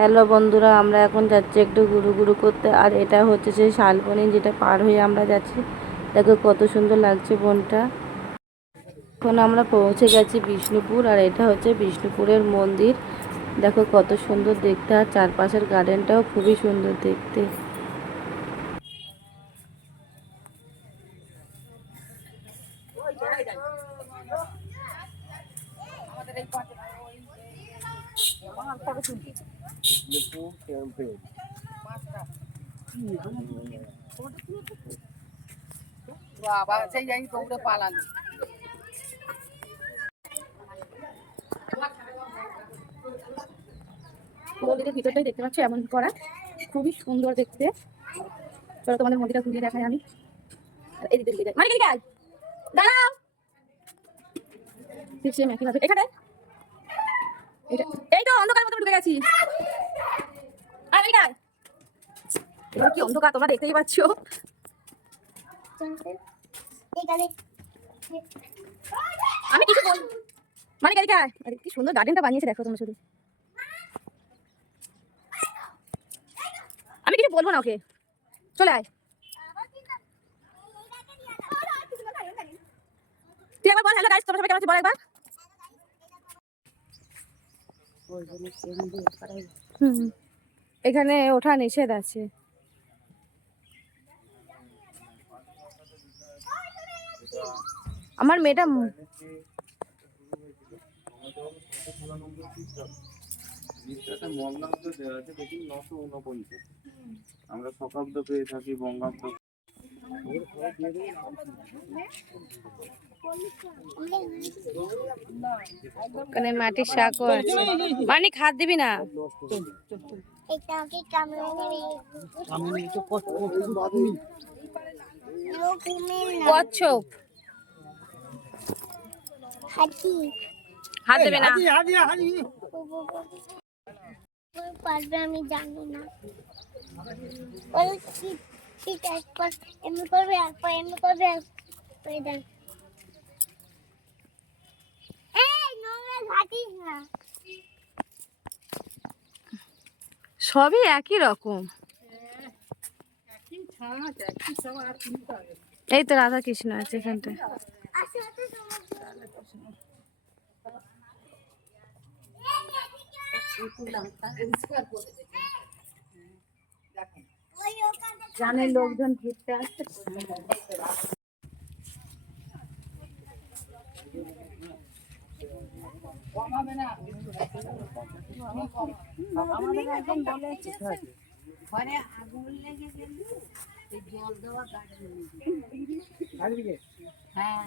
Hello বন্ধুরা, আমরা এখন যাচ্ছি একটু গুরু গুরু করতে। আর এটা হচ্ছে সেই শালবনি যেটা পার হয়ে আমরা যাচ্ছি। দেখো কত সুন্দর লাগছে বনটা। এখন আমরা পৌঁছে গেছি বিষ্ণুপুর, আর এটা হচ্ছে বিষ্ণুপুরের মন্দির। দেখো কত সুন্দর দেখতে, আর চারপাশের গার্ডেনটাও খুবই সুন্দর দেখতে। বাবা সেই মন্দিরের ভিতরটাই দেখতে পাচ্ছ, এমন করা। খুবই সুন্দর দেখতে। চলো তোমাদের মন্দিরটা ঘুরিয়ে দেখাই আমি। মানে। দাঁড়াও। same এখানে। এটা এই তো অন্ধকার মতো ঢুকে গেছি। এবার কি অন্ধকার? তোমরা দেখতেই পাচ্ছ। আমি কিছু বল মানে আয়। আরে কি সুন্দর গার্ডেনটা বানিয়েছে, দেখো তোমরা শুধু। আমি কিছু বলব না ওকে। চলে আয়। তুই একবার বল হ্যালো গাইস তোমরা সবাই কেমন আছো? বল একবার। এখানে ওঠা নিষেধ আছে। আমার মেয়েটা আমরা শকাব্দ পেয়ে থাকি বঙ্গাব্দ ওখানে মাটির শাকও আছে। মানিক হাত দিবি না? কচ্ছপ হাত দেবে না? পারবে আমি জানি না। ঠিক একবার এমনি করবে একবার এমনি করবে এই সবই একই রকম এই তো রাধা কৃষ্ণ আছে এখানটায় জানে লোকজন ঘুরতে আসছে ঘরে আগুন লেগে গেল জল দেওয়া গাড়ি হ্যাঁ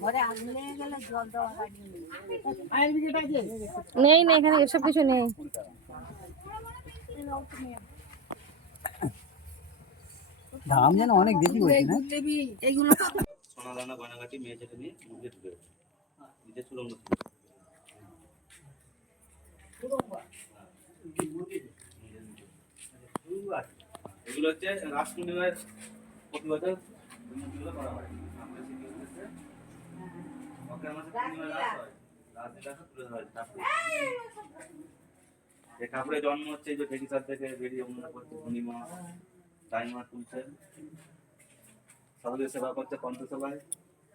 ঘরে আগুন লেগে গেলে জল দেওয়া গাড়ি নেই নেই এখানে এসব কিছু নেই। দাম যেন অনেক বেশি হয়েছে না? এইগুলো সোনা দানা গয়নাগাটি মেয়ে ছেলে নিয়ে মন্দিরে ঢুকে গেছে। নিজের সুরঙ্গ এগুলো হচ্ছে রাস পূর্ণিমার প্রতি বছর করা হয়। পূর্ণিমার রাস হয় রাসের কাছে তুলে ধরা হয় ঠাকুর ঠাকুরের জন্ম হচ্ছে যে ঢেকিসার থেকে বেরিয়ে অন্য করছে পূর্ণিমা টাইমার তুলছে। সাধুদের সেবা করছে পঞ্চসভায়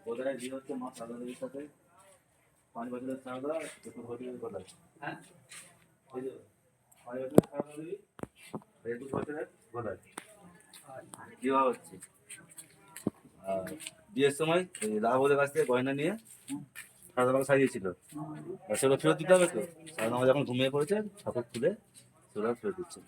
ওদের বিয়ে হচ্ছে মা সাধু দেবীর সাথে। পাঁচ বছরের সারদা চতুর্ভতী গোলায় হ্যাঁ? ওই পাঁচ বছরের সারদা দেবী একুশ বছরের গোলায় বিবাহ হচ্ছে। আর বিয়ের সময় এই রাহুলের কাছ থেকে গয়না নিয়ে সারদাকে সাজিয়েছিল। আর সেগুলো ফেরত দিতে হবে তো। সাদা রঙ যখন ঘুমিয়ে পড়েছে, ঠাকুর খুলে সেগুলো ফেরত দিচ্ছে